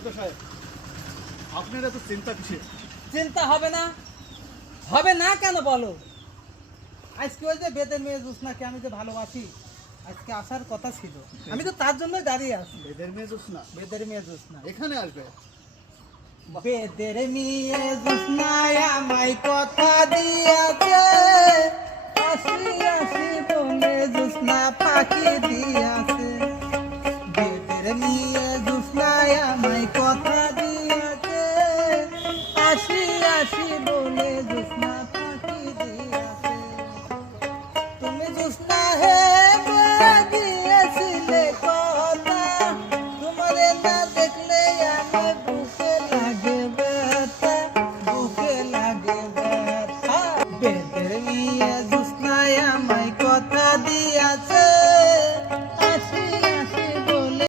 সরকার সাহেব, আপনার এত চিন্তা কিসের? চিন্তা হবে না? হবে না কেন বলো? আজকে ওই যে বেদের মেয়ে জোৎস্নাকে আমি যে ভালোবাসি, আজকে আসার কথা ছিল। আমি তো তার জন্যই দাঁড়িয়ে আছি। বেদের মেয়ে জোৎস্না বেদের মেয়ে জোৎস্না, এখানে আসবে? বেদের মেয়ে জোৎস্না আমায় কথা দিয়াছে, আসি আসি বলে জোৎস্না ফাঁকি দিয়াছে। বেদের মেয়ে জোৎস্না আমায়